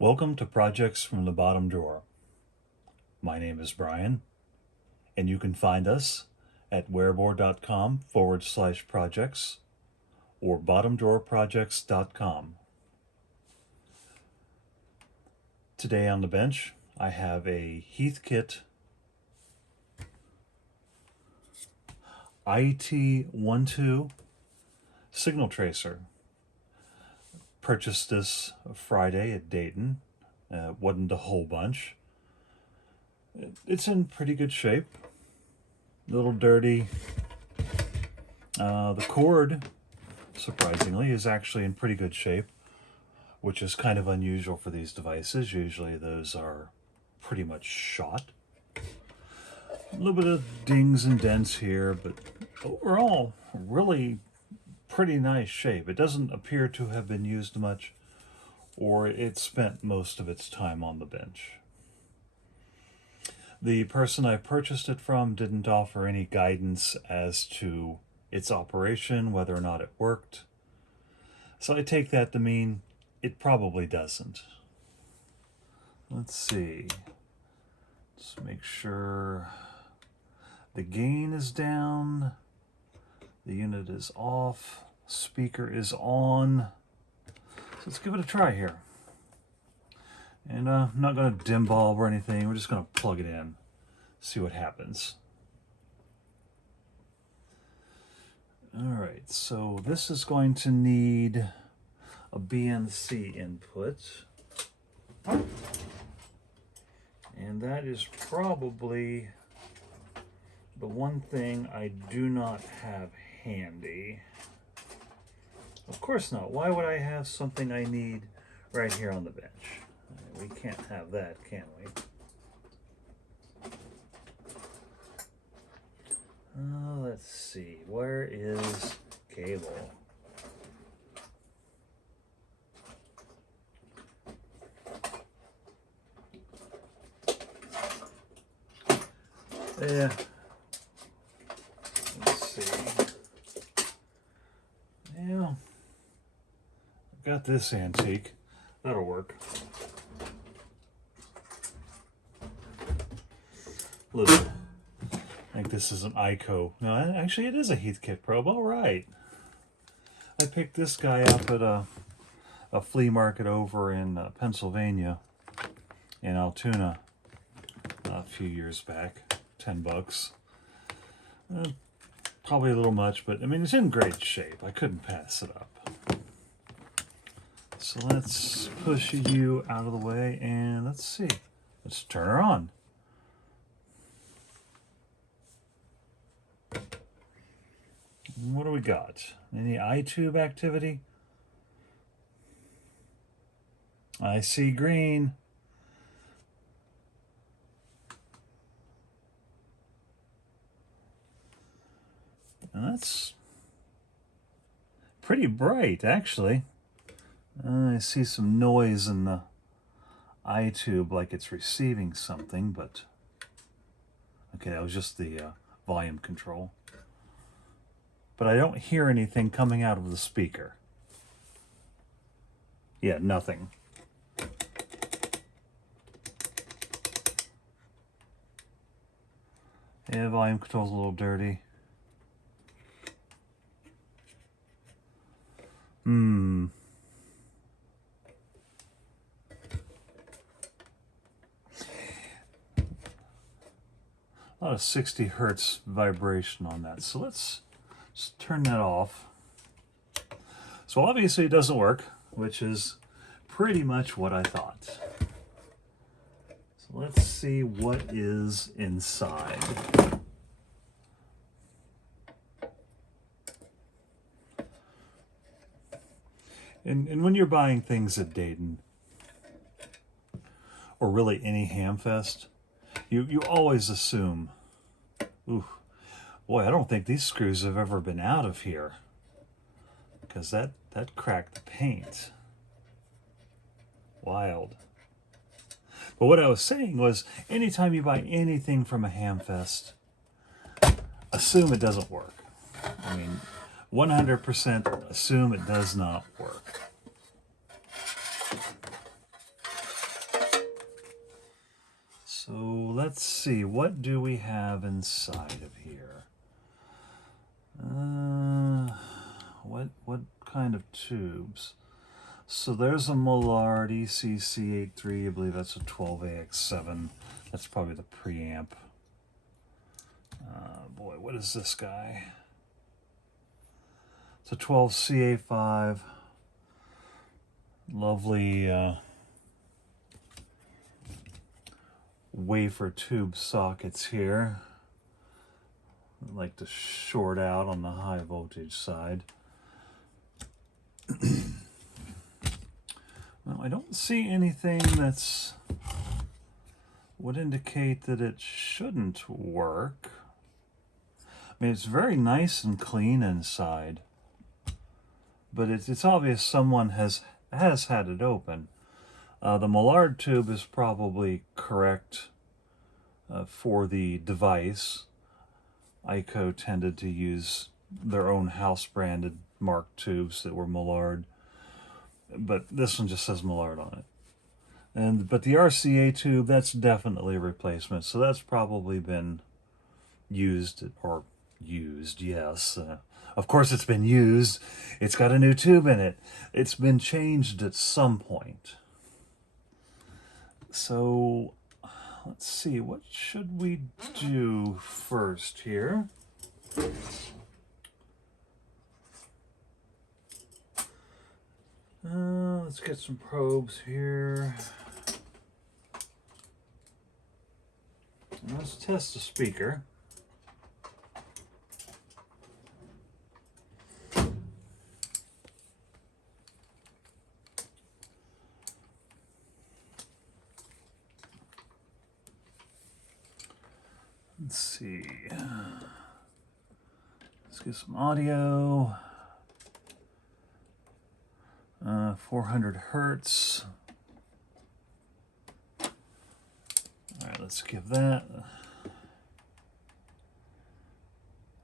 Welcome to Projects from the Bottom Drawer. My name is Brian, and you can find us at wereboar.com/projects or bottomdrawerprojects.com. Today on the bench, I have a Heathkit IT12 signal tracer. Purchased this Friday at Dayton. Wasn't a whole bunch. It's in pretty good shape. A little dirty. The cord, surprisingly, is actually in pretty good shape, which is kind of unusual for these devices. Usually those are pretty much shot. A little bit of dings and dents here, but overall, really pretty nice shape. It doesn't appear to have been used much, or it spent most of its time on the bench. The person I purchased it from didn't offer any guidance as to its operation, whether or not it worked. So I take that to mean it probably doesn't. Let's see. Let's make sure the gain is down. The unit is off, speaker is on. So let's give it a try here. And I'm not going to dim bulb or anything, we're just going to plug it in, see what happens. Alright, so this is going to need a BNC input. And that is probably the one thing I do not have handy. Of course not. Why would I have something I need right here on the bench? We can't have that, can we? Let's see. Where is cable? Yeah. Yeah, I've got this antique. That'll work. Listen, I think this is an ICO. No, actually it is a Heathkit Probe. All right. I picked this guy up at a flea market over in Pennsylvania, in Altoona, a few years back. $10. Probably a little much, but I mean, it's in great shape. I couldn't pass it up. So let's push you out of the way and let's see. Let's turn her on. What do we got? Any iTube activity? I see green. And that's pretty bright, actually. I see some noise in the iTube, like it's receiving something, but okay, that was just the volume control. But I don't hear anything coming out of the speaker. Yeah, nothing. Yeah, volume control's a little dirty. A lot of 60 hertz vibration on that. So let's just turn that off. So obviously it doesn't work, which is pretty much what I thought. So let's see what is inside. And when you're buying things at Dayton, or really any hamfest, you always assume, ooh, boy, I don't think these screws have ever been out of here, because that cracked the paint. Wild. But what I was saying was, anytime you buy anything from a hamfest, assume it doesn't work. I mean, 100% assume it does not work. let's see. What do we have inside of here? What kind of tubes? So there's a Mullard ECC83. I believe that's a 12AX7. That's probably the preamp. Boy, what is this guy? It's a 12CA5. Lovely wafer tube sockets here. I like to short out on the high voltage side. Well, I don't see anything that's would indicate that it shouldn't work. I mean, it's very nice and clean inside, but it's obvious someone has had it open. The Mullard tube is probably correct for the device. ICO tended to use their own house-branded mark tubes that were Mullard, but this one just says Mullard on it. But the RCA tube, that's definitely a replacement, so that's probably been used, yes. Of course it's been used. It's got a new tube in it. It's been changed at some point. So, let's see, what should we do first here? Let's get some probes here. Let's test the speaker. Let's see. Let's get some audio. 400 hertz. All right, let's give that.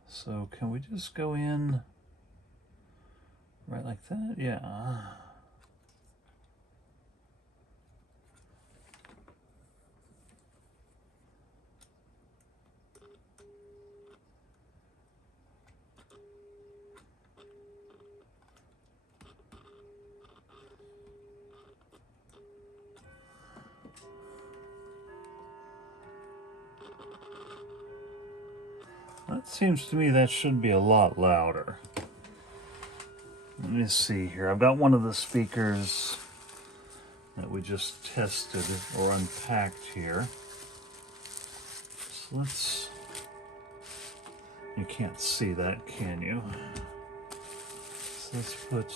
So can we just go in right like that? Yeah. That seems to me that should be a lot louder. Let me see here. I've got one of the speakers that we just tested or unpacked here. So let's... You can't see that, can you? So let's put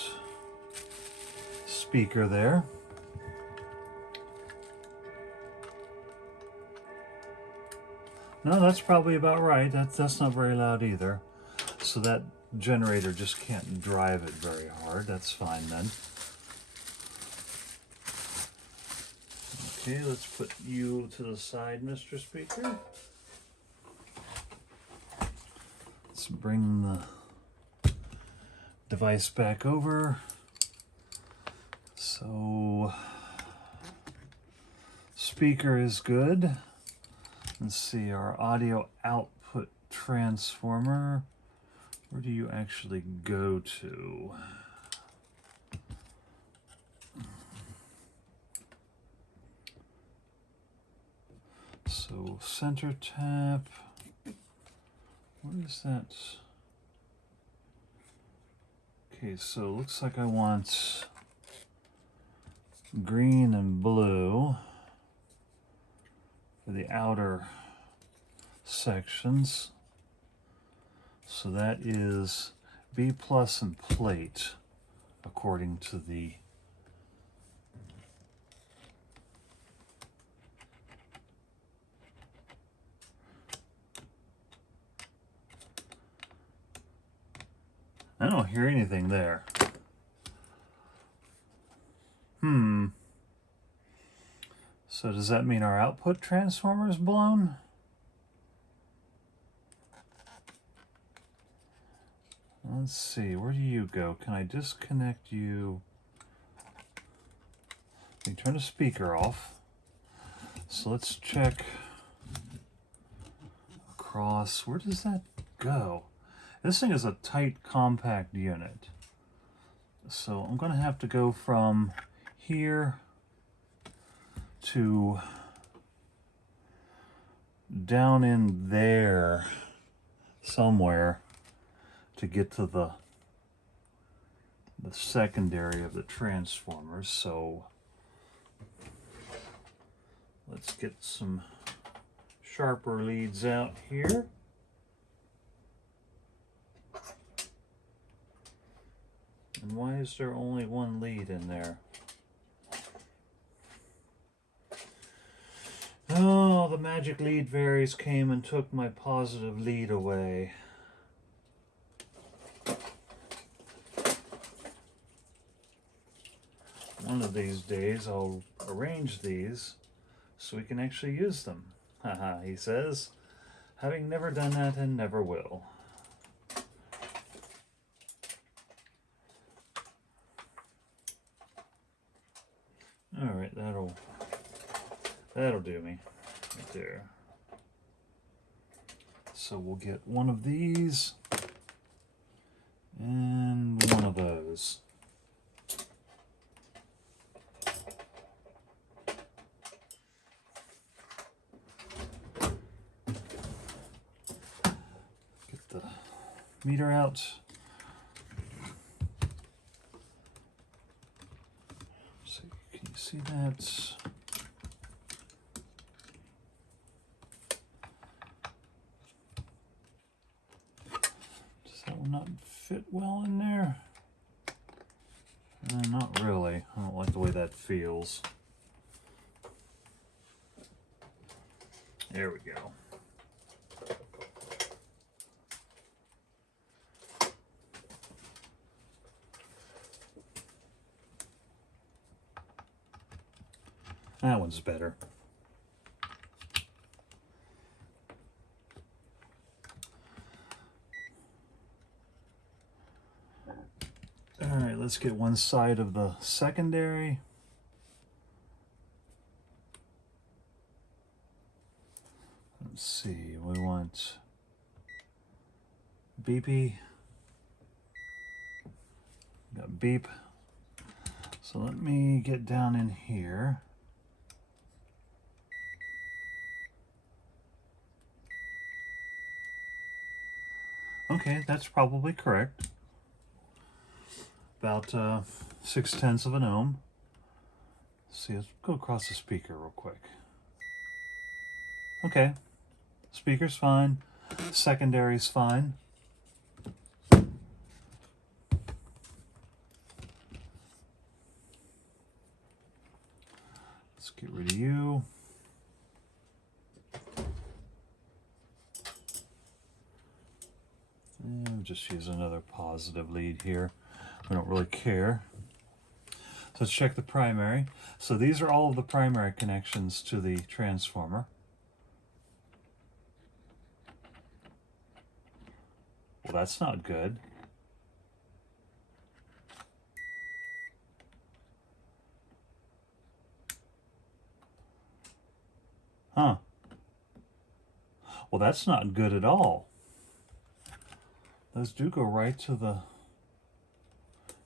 speaker there. No, that's probably about right. That's not very loud either. So that generator just can't drive it very hard. That's fine then. Okay, let's put you to the side, Mr. Speaker. Let's bring the device back over. So, speaker is good. Let's see, our audio output transformer. Where do you actually go to? So, center tap. What is that? Okay, so it looks like I want green and blue for the outer sections. So that is B plus and plate, according to the I don't hear anything there. So does that mean our output transformer is blown? Let's see, where do you go? Can I disconnect you? You turn the speaker off. So let's check across. Where does that go? This thing is a tight, compact unit. So I'm going to have to go from here to down in there somewhere to get to the secondary of the transformers. So let's get some sharper leads out here. And why is there only one lead in there? Oh, the magic lead fairies came and took my positive lead away. One of these days I'll arrange these so we can actually use them. Haha, he says, having never done that and never will. Alright, that'll do me right there. So we'll get one of these and one of those. Get the meter out. So can you see that? Does that one not fit well in there? Not really. I don't like the way that feels. There we go. That one's better. All right, let's get one side of the secondary. Let's see, we want beepy. Got beep. So let me get down in here. Okay, that's probably correct. About 0.6 of an ohm. Let's see, let's go across the speaker real quick. Okay, speaker's fine. Secondary's fine. Let's get rid of you. And just use another positive lead here. We don't really care. So let's check the primary. So these are all of the primary connections to the transformer. Well, that's not good. Huh. Well, that's not good at all. Those do go right to the,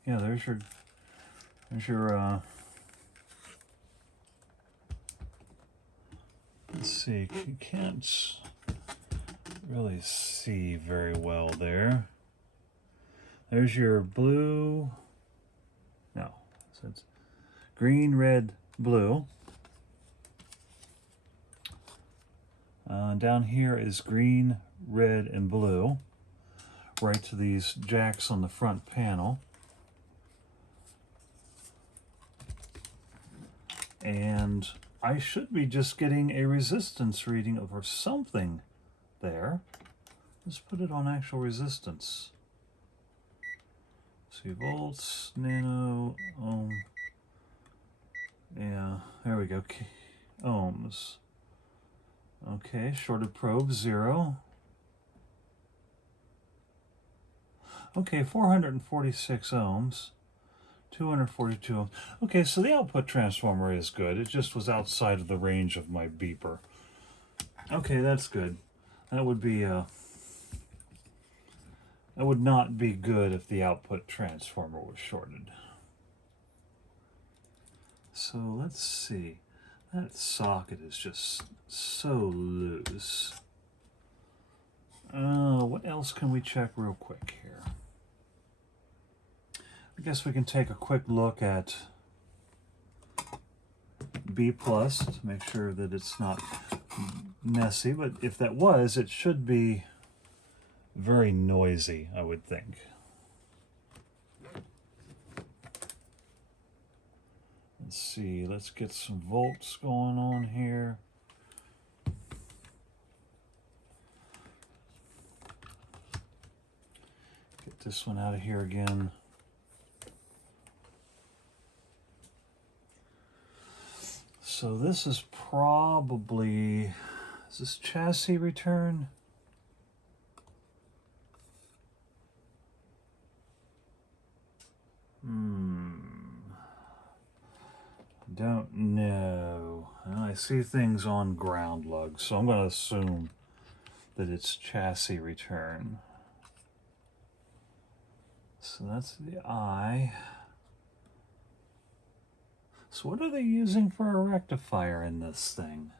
yeah, there's your let's see, you can't really see very well there. There's your blue, no, so it's green, red, blue. Down here is green, red, and blue. Right to these jacks on the front panel. And I should be just getting a resistance reading or something there. Let's put it on actual resistance. See, volts, nano, ohm. Yeah, there we go. Ohms. Okay, shorted probe, 0. Okay, 446 ohms, 242 ohms. Okay, so the output transformer is good. It just was outside of the range of my beeper. Okay, that's good. That would be that would not be good if the output transformer was shorted. So let's see. That socket is just so loose. What else can we check real quick here? I guess we can take a quick look at B plus to make sure that it's not messy, but if that was, it should be very noisy, I would think. Let's see, let's get some volts going on here. Get this one out of here again. So this is probably, is this chassis return? Don't know. I see things on ground lugs, so I'm going to assume that it's chassis return. So that's the I. So what are they using for a rectifier in this thing?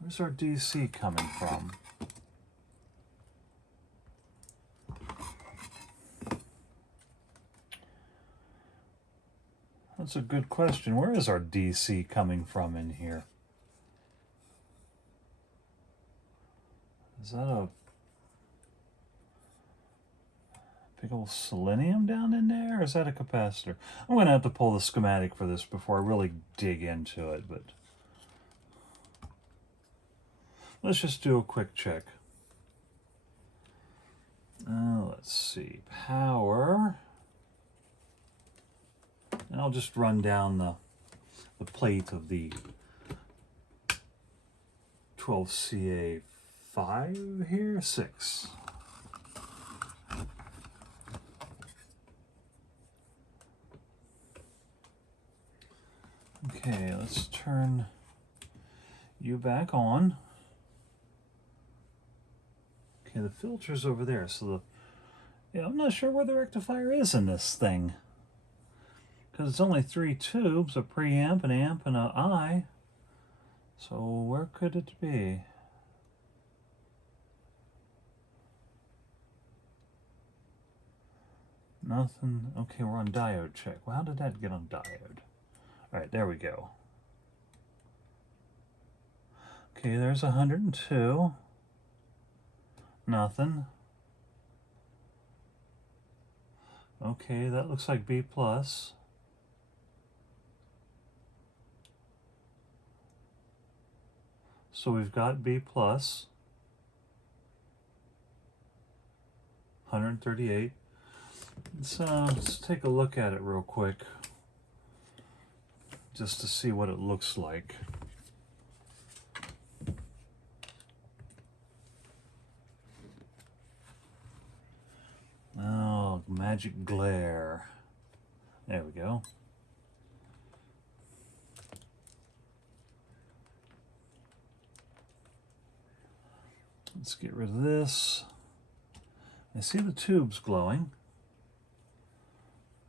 Where's our DC coming from? That's a good question. Where is our DC coming from in here? Is that a big old selenium down in there? Or is that a capacitor? I'm going to have to pull the schematic for this before I really dig into it, but let's just do a quick check. Let's see. Power. And I'll just run down the plate of the 12CA5 here, 6. Okay, let's turn you back on. Okay, the filter's over there, so I'm not sure where the rectifier is in this thing. Because it's only 3 tubes, a preamp, an amp, and an I. So where could it be? Nothing. Okay, we're on diode check. Well, how did that get on diode? All right, there we go. Okay, there's 102. Nothing. Okay, that looks like B plus. So we've got B plus, 138. Let's take a look at it real quick, just to see what it looks like. Oh, magic glare. There we go. Let's get rid of this. I see the tubes glowing.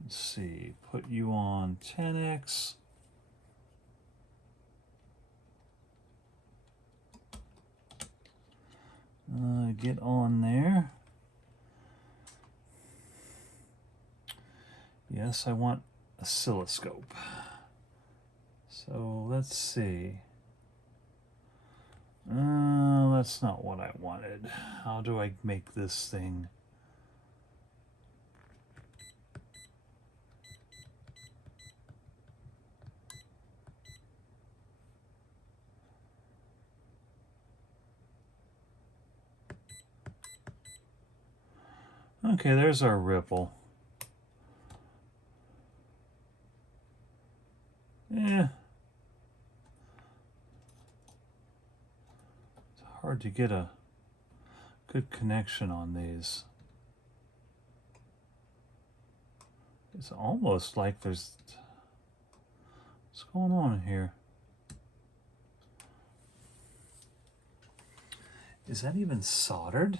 Let's see, put you on 10x. Get on there. Yes, I want oscilloscope. So let's see. That's not what I wanted. How do I make this thing? Okay, there's our ripple. Yeah. It's hard to get a good connection on these. It's almost like there's... What's going on here? Is that even soldered?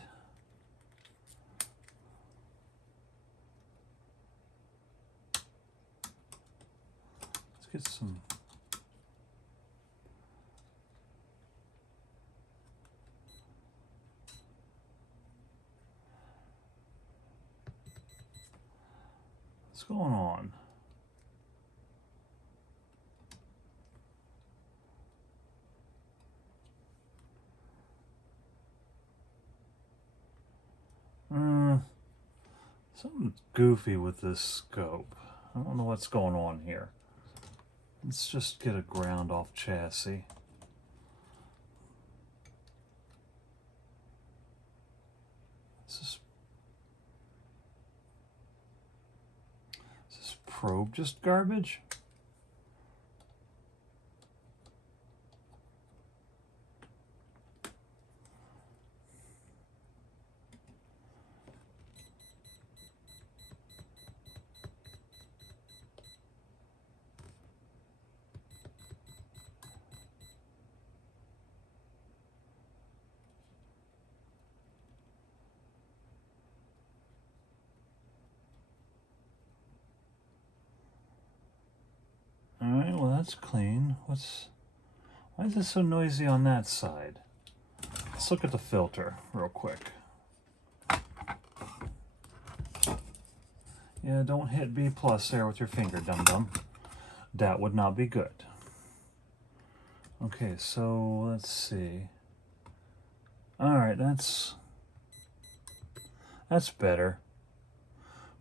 Let's get some. What's going on? Something goofy with this scope. I don't know what's going on here. Let's just get a ground off chassis. Is this probe just garbage? Alright, well that's clean. Why is it so noisy on that side? Let's look at the filter real quick. Yeah, don't hit B+ there with your finger, dum-dum. That would not be good. Okay, so let's see. Alright, that's better.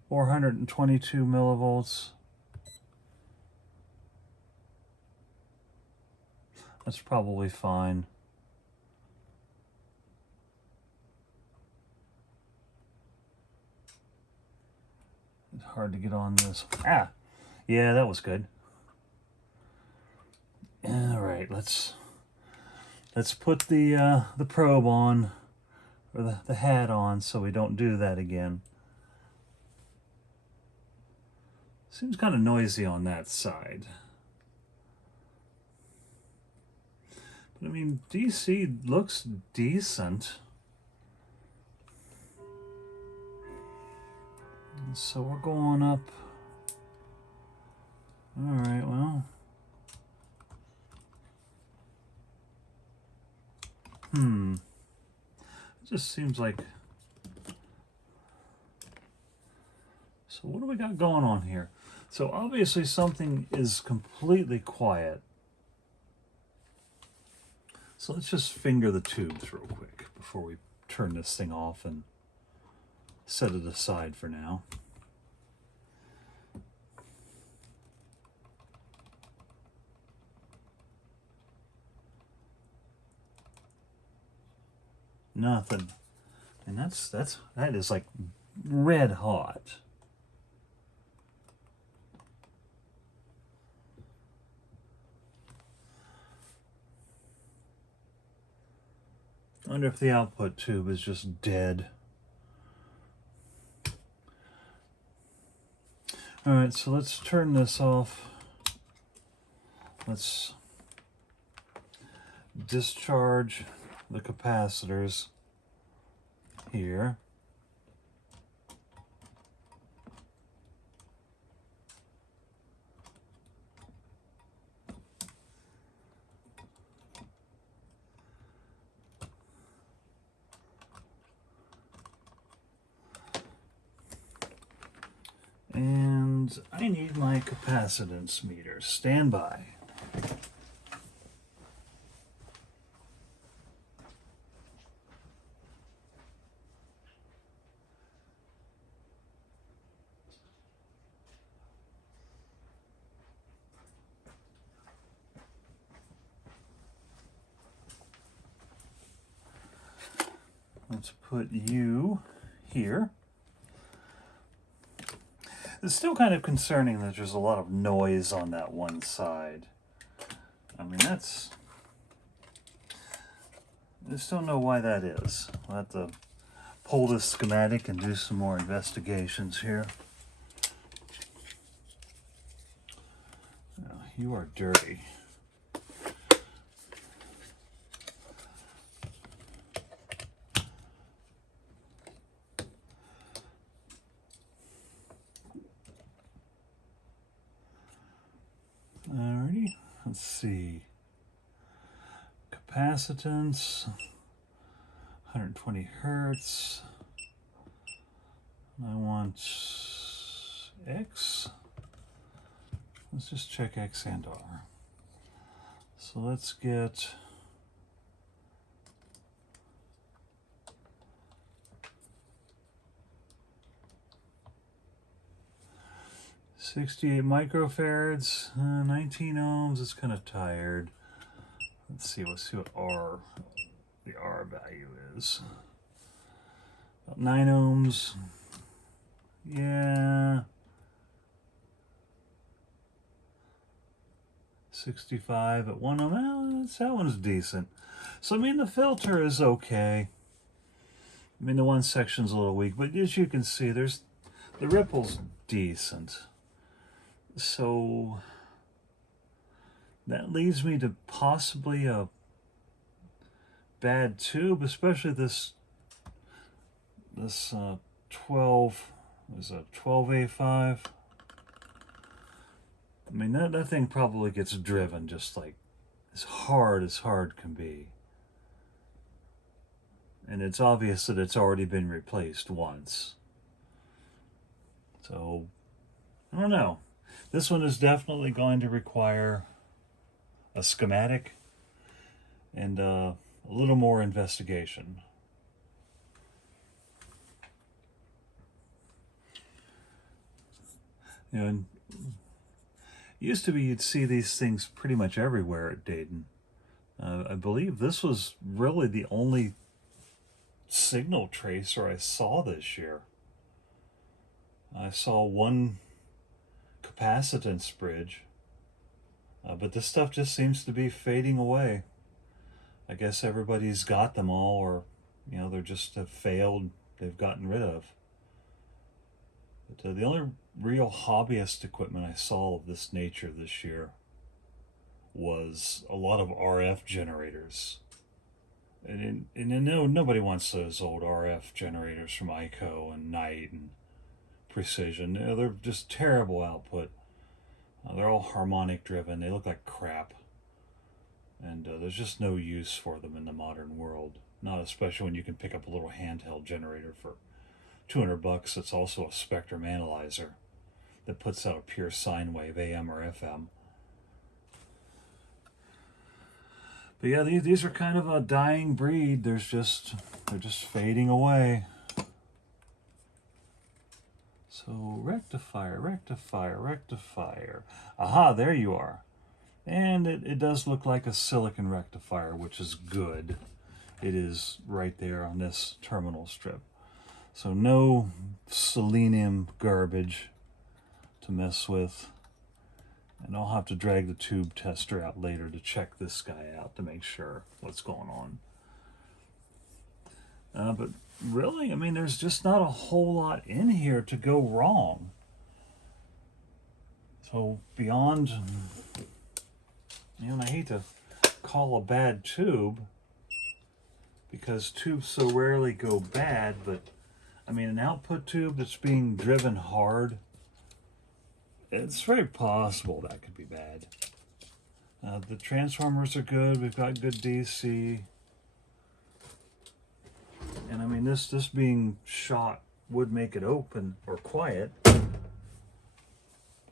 422 millivolts. That's probably fine. It's hard to get on this. Ah! Yeah, that was good. All right, let's put the probe on, or the hat on, so we don't do that again. Seems kind of noisy on that side. But I mean, DC looks decent. So we're going up. All right, well. It just seems like. So what do we got going on here? So obviously something is completely quiet. So let's just finger the tubes real quick before we turn this thing off and set it aside for now. Nothing. And that is like red hot. I wonder if the output tube is just dead. All right, so let's turn this off. Let's discharge the capacitors here. And I need my capacitance meter. Stand by. Let's put you here. It's still kind of concerning that there's a lot of noise on that one side. I mean, I just don't know why that is. I'll have to pull this schematic and do some more investigations here. Oh, you are dirty. Alrighty, let's see. Capacitance, 120 hertz. I want X. Let's just check X and R. So let's get 68 microfarads, 19 ohms. It's kind of tired. Let's see what R, the R value is. About 9 ohms. Yeah. 65 at 1 ohm. Well, that one's decent. So, I mean, the filter is okay. I mean, the one section's a little weak, but as you can see, the ripple's decent. So that leads me to possibly a bad tube, especially this 12, is a 12A5. I mean, that thing probably gets driven just like as hard can be. And it's obvious that it's already been replaced once. So, I don't know. This one is definitely going to require a schematic and a little more investigation. You know, and it used to be you'd see these things pretty much everywhere at Dayton. I believe this was really the only signal tracer I saw this year. I saw one capacitance bridge, but this stuff just seems to be fading away. I guess everybody's got them all, or they're just failed, they've gotten rid of. But the only real hobbyist equipment I saw of this nature this year was a lot of RF generators. And nobody wants those old RF generators from ICO and Knight and Precision. They're just terrible output. They're all harmonic driven. They look like crap. And there's just no use for them in the modern world. Not especially when you can pick up a little handheld generator for $200 that's also a spectrum analyzer that puts out a pure sine wave, AM or FM. But yeah, these are kind of a dying breed. They're just fading away. So rectifier. Aha, there you are. And it does look like a silicon rectifier, which is good. It is right there on this terminal strip. So no selenium garbage to mess with. And I'll have to drag the tube tester out later to check this guy out to make sure what's going on. But really, I mean, there's just not a whole lot in here to go wrong. So beyond, and I hate to call a bad tube because tubes so rarely go bad, but I mean, an output tube that's being driven hard, it's very possible that could be bad. The transformers are good. We've got good DC. And I mean, this being shot would make it open or quiet. But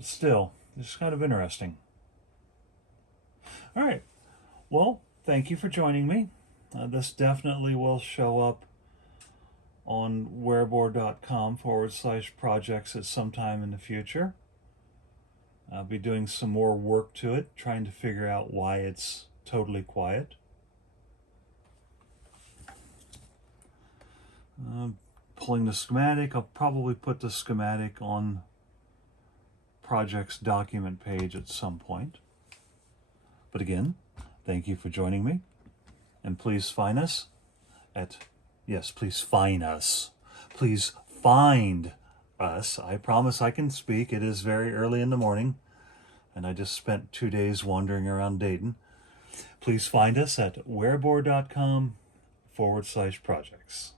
still, it's kind of interesting. All right. Well, thank you for joining me. This definitely will show up on wereboar.com/projects at some time in the future. I'll be doing some more work to it, trying to figure out why it's totally quiet. Pulling the schematic. I'll probably put the schematic on project's document page at some point. But again, thank you for joining me. And please find us at, yes, please find us. Please find us. I promise I can speak. It is very early in the morning, and I just spent 2 days wandering around Dayton. Please find us at wereboar.com/projects.